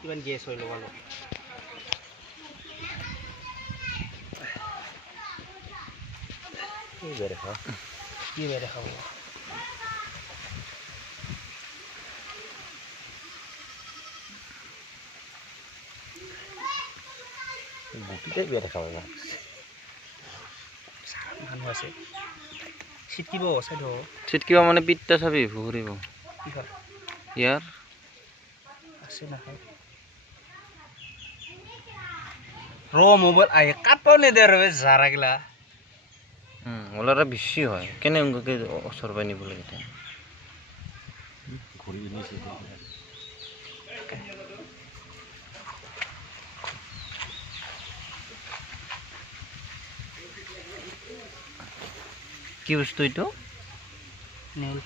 কিমান গেছ হৈ লগালো কি বেৰে খাব বুটিতে বেৰে খাব মানুহ আছে ছিটকিব চাই ধৰ ছিটকিব মানে পিঠটা চাবি ঘূৰিব ইয়াৰ আছে নাখায় ৰ মোবাইল আহে কাটও নেদে আৰু জাৰাগিলা ওলাৰা বেছি হয় কেনেকৈ ওচৰ পাই নিব লাগে ঘূৰি নিছে কি বস্তু এইটো নেউল